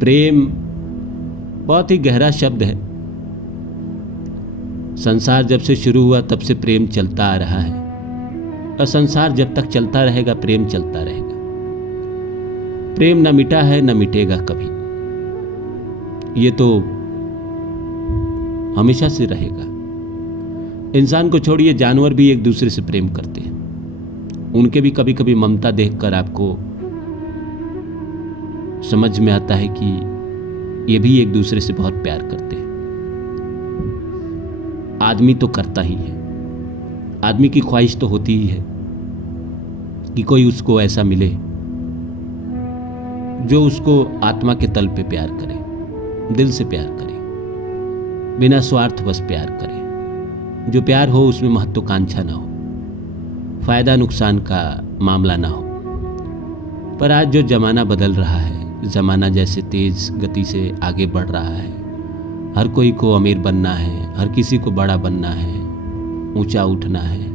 प्रेम बहुत ही गहरा शब्द है। संसार जब से शुरू हुआ तब से प्रेम चलता आ रहा है, और संसार जब तक चलता रहेगा प्रेम चलता रहेगा। प्रेम न मिटा है न मिटेगा कभी, ये तो हमेशा से रहेगा। इंसान को छोड़िए, जानवर भी एक दूसरे से प्रेम करते हैं। उनके भी कभी कभी ममता देखकर आपको समझ में आता है कि ये भी एक दूसरे से बहुत प्यार करते हैं। आदमी तो करता ही है, आदमी की ख्वाहिश तो होती ही है कि कोई उसको ऐसा मिले जो उसको आत्मा के तल पे प्यार करे, दिल से प्यार करे, बिना स्वार्थ बस प्यार करे। जो प्यार हो उसमें महत्वाकांक्षा ना हो, फायदा नुकसान का मामला ना हो। पर आज जो जमाना बदल रहा है, जमाना जैसे तेज गति से आगे बढ़ रहा है, हर कोई को अमीर बनना है, हर किसी को बड़ा बनना है, ऊंचा उठना है,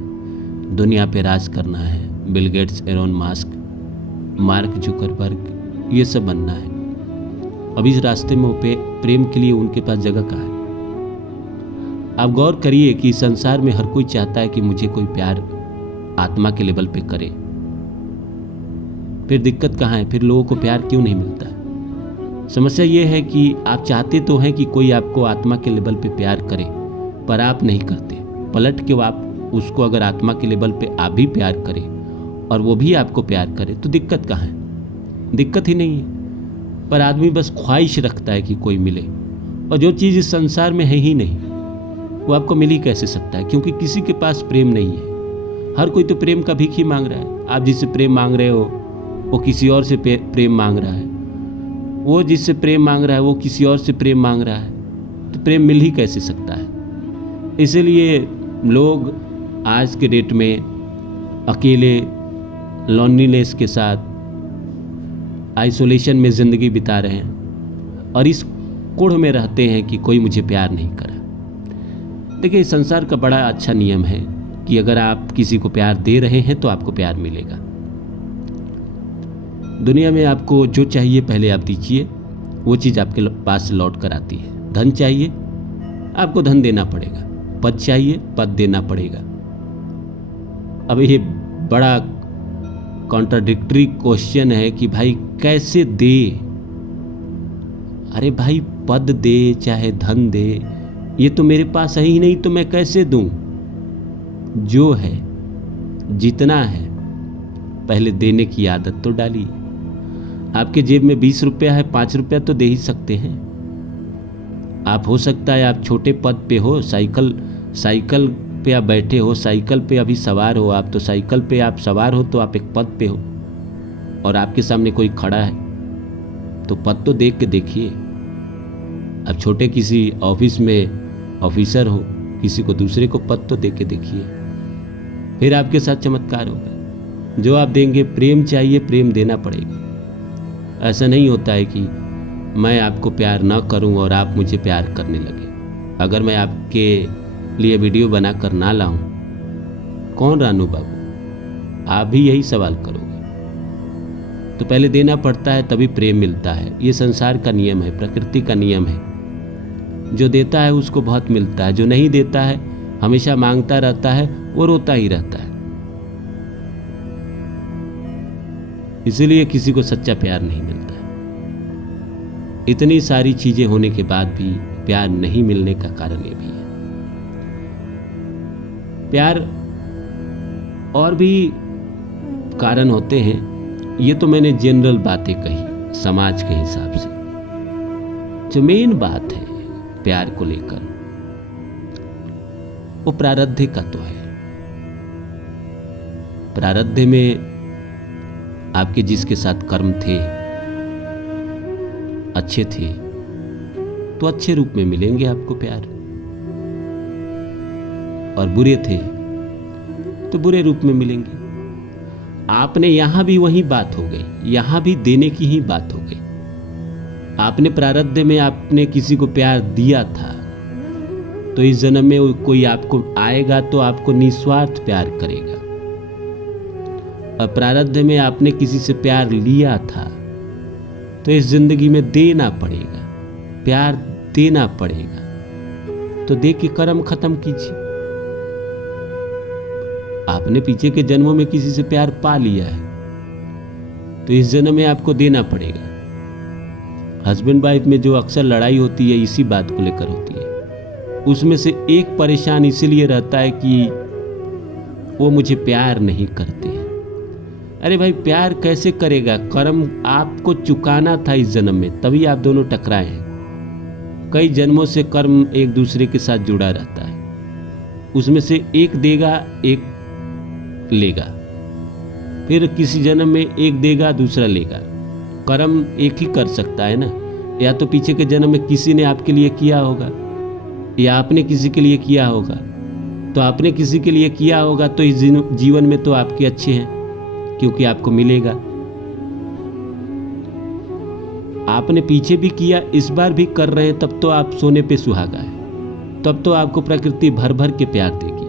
दुनिया पे राज करना है। Bill Gates, Elon Musk, Mark Zuckerberg, ये सब बनना है। अब इस रास्ते में प्रेम के लिए उनके पास जगह कहाँ है? आप गौर करिए कि संसार में हर कोई चाहता है कि मुझे कोई प्यार आत्मा के लेवल पे करे। फिर दिक्कत कहाँ है? फिर लोगों को प्यार क्यों नहीं मिलता है? समस्या ये है कि आप चाहते तो हैं कि कोई आपको आत्मा के लेवल पे प्यार करे, पर आप नहीं करते। पलट के आप उसको अगर आत्मा के लेवल पे आप भी प्यार करें और वो भी आपको प्यार करे तो दिक्कत कहाँ है? दिक्कत ही नहीं है। पर आदमी बस ख्वाहिश रखता है कि कोई मिले, और जो चीज़ इस संसार में है ही नहीं वो आपको मिल ही कैसे सकता है? क्योंकि किसी के पास प्रेम नहीं है। हर कोई तो प्रेम का भीख ही मांग रहा है। आप जिससे प्रेम मांग रहे हो वो किसी और से प्रेम मांग रहा है, वो जिससे प्रेम मांग रहा है वो किसी और से प्रेम मांग रहा है, तो प्रेम मिल ही कैसे सकता है? इसीलिए लोग आज के डेट में अकेले, लॉनलीनेस के साथ, आइसोलेशन में ज़िंदगी बिता रहे हैं और इस कुढ़ में रहते हैं कि कोई मुझे प्यार नहीं करा। देखिए, संसार का बड़ा अच्छा नियम है कि अगर आप किसी को प्यार दे रहे हैं तो आपको प्यार मिलेगा। दुनिया में आपको जो चाहिए पहले आप दीजिए, वो चीज़ आपके पास लौट कर आती है। धन चाहिए, आपको धन देना पड़ेगा। पद चाहिए, पद देना पड़ेगा। अब ये बड़ा कॉन्ट्राडिक्टरी क्वेश्चन है कि भाई कैसे दे? अरे भाई, पद दे चाहे धन दे, ये तो मेरे पास है ही नहीं, तो मैं कैसे दूं? जो है, जितना है, पहले देने की आदत तो डालिए। आपके जेब में 20 रुपया है, 5 रुपया तो दे ही सकते हैं आप। हो सकता है आप छोटे पद पे हो, साइकिल पे आप बैठे हो, साइकिल पे अभी सवार हो आप, तो साइकिल पे आप सवार हो तो आप एक पद पे हो, और आपके सामने कोई खड़ा है तो पद तो देख के देखिए। अब छोटे किसी ऑफिस में ऑफिसर हो, किसी को दूसरे को पद तो दे के देखिए, फिर आपके साथ चमत्कार होगा। जो आप देंगे, प्रेम चाहिए, प्रेम देना पड़ेगा। ऐसा नहीं होता है कि मैं आपको प्यार ना करूं और आप मुझे प्यार करने लगे। अगर मैं आपके लिए वीडियो बनाकर ना लाऊं, कौन रानू बाबू? आप भी यही सवाल करोगे। तो पहले देना पड़ता है, तभी प्रेम मिलता है। ये संसार का नियम है, प्रकृति का नियम है। जो देता है उसको बहुत मिलता है, जो नहीं देता है, हमेशा मांगता रहता है, वो रोता ही रहता है। इसीलिए किसी को सच्चा प्यार नहीं मिलता है। इतनी सारी चीजें होने के बाद भी प्यार नहीं मिलने का कारण ये भी है। प्यार और भी कारण होते हैं, ये तो मैंने जनरल बातें कही समाज के हिसाब से। जो मेन बात है प्यार को लेकर, वो प्रारब्ध का तो है। प्रारब्ध में आपके जिसके साथ कर्म थे, अच्छे थे, तो अच्छे रूप में मिलेंगे आपको प्यार, और बुरे थे तो बुरे रूप में मिलेंगे। आपने यहां भी वही बात हो गई, यहां भी देने की ही बात हो गई। आपने प्रारब्ध में आपने किसी को प्यार दिया था, तो इस जन्म में कोई आपको आएगा तो आपको निस्वार्थ प्यार करेगा। और प्रारब्ध में आपने किसी से प्यार लिया था, तो इस जिंदगी में देना पड़ेगा, प्यार देना पड़ेगा। तो दे के कर्म खत्म कीजिए। आपने पीछे के जन्मों में किसी से प्यार पा लिया है, तो इस जन्म में आपको देना पड़ेगा। हस्बैंड वाइफ में जो अक्सर लड़ाई होती है इसी बात को लेकर होती है। उसमें से एक परेशान इसलिए रहता है कि वो मुझे प्यार नहीं करते। अरे भाई, प्यार कैसे करेगा? कर्म आपको चुकाना था इस जन्म में, तभी आप दोनों टकराए हैं। कई जन्मों से कर्म एक दूसरे के साथ जुड़ा रहता है, उसमें से एक देगा एक लेगा, फिर किसी जन्म में एक देगा दूसरा लेगा। कर्म एक ही कर सकता है ना। या तो पीछे के जन्म में किसी ने आपके लिए किया होगा, या आपने किसी के लिए किया होगा। तो आपने किसी के लिए किया होगा तो इस जीवन में तो आपके अच्छे हैं, क्योंकि आपको मिलेगा। आपने पीछे भी किया, इस बार भी कर रहे हैं, तब तो आप सोने पे सुहागा है। तब तो आपको प्रकृति भर भर के प्यार देगी।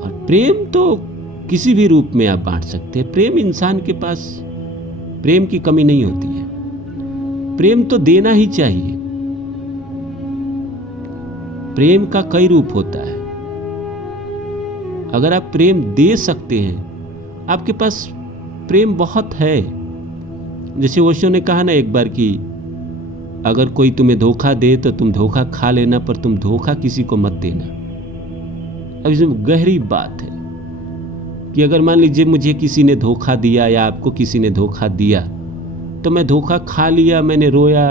और प्रेम तो किसी भी रूप में आप बांट सकते हैं। प्रेम, इंसान के पास प्रेम की कमी नहीं होती है। प्रेम तो देना ही चाहिए। प्रेम का कई रूप होता है। अगर आप प्रेम दे सकते हैं, आपके पास प्रेम बहुत है। जैसे ओशो ने कहा ना एक बार कि अगर कोई तुम्हें धोखा दे तो तुम धोखा खा लेना, पर तुम धोखा किसी को मत देना। अब इसमें गहरी बात है कि अगर मान लीजिए मुझे किसी ने धोखा दिया या आपको किसी ने धोखा दिया, तो मैं धोखा खा लिया, मैंने रोया,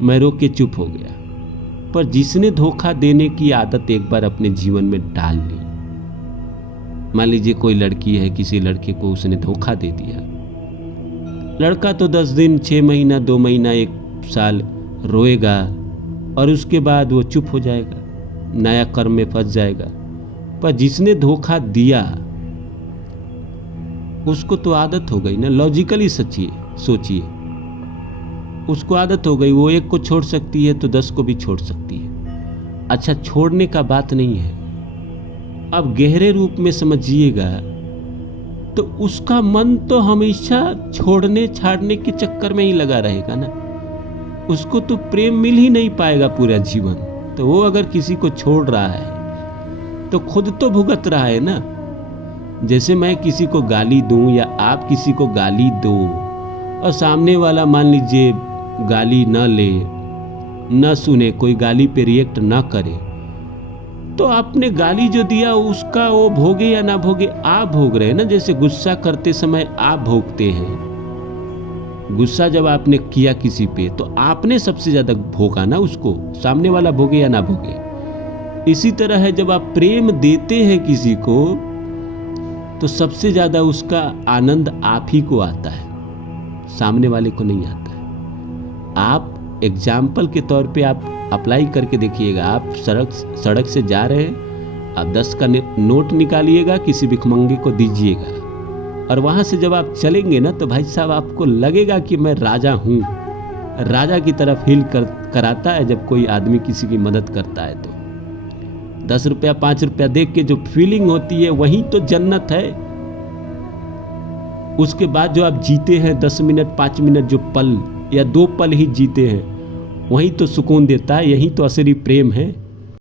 मैं रो के चुप हो गया। पर जिसने धोखा देने की आदत एक बार अपने जीवन में डाल ली, मान लीजिए कोई लड़की है, किसी लड़के को उसने धोखा दे दिया, लड़का तो 10 दिन, 6 महीना, 2 महीना, 1 साल रोएगा और उसके बाद वो चुप हो जाएगा, नया कर्म में फंस जाएगा। पर जिसने धोखा दिया उसको तो आदत हो गई ना। लॉजिकली सोचिए, उसको आदत हो गई। वो एक को छोड़ सकती है तो 10 को भी छोड़ सकती है। अच्छा, छोड़ने का बात नहीं है। अब गहरे रूप में समझिएगा तो उसका मन तो हमेशा छोड़ने छाड़ने के चक्कर में ही लगा रहेगा ना। उसको तो प्रेम मिल ही नहीं पाएगा पूरा जीवन। तो वो अगर किसी को छोड़ रहा है तो खुद तो भुगत रहा है ना। जैसे मैं किसी को गाली दूं या आप किसी को गाली दो और सामने वाला मान लीजिए गाली न ले, न सुने, कोई गाली पे रिएक्ट ना करे, तो आपने गाली जो दिया उसका वो भोगे या ना भोगे, आप भोग रहे हैं ना। जैसे गुस्सा करते समय आप भोगते हैं। गुस्सा जब आपने किया किसी पे तो आपने सबसे ज्यादा भोगा ना उसको, सामने वाला भोगे या ना भोगे। इसी तरह है, जब आप प्रेम देते हैं किसी को तो सबसे ज्यादा उसका आनंद आप ही को आता है, सामने वाले को नहीं आता है। आप एग्जाम्पल के तौर पे आप अप्लाई करके देखिएगा। आप सड़क से जा रहे हैं, आप 10 का नोट निकालिएगा, किसी भिखमंगे को दीजिएगा, और वहां से जब आप चलेंगे ना तो भाई साहब आपको लगेगा कि मैं राजा हूं। राजा की तरफ फील कराता है जब कोई आदमी किसी की मदद करता है। तो 10 रुपया 5 रुपया देख के जो फीलिंग होती है वही तो जन्नत है। उसके बाद जो आप जीते हैं 10 मिनट 5 मिनट जो पल या 2 पल ही जीते हैं, वही तो सुकून देता है। यही तो असली प्रेम है।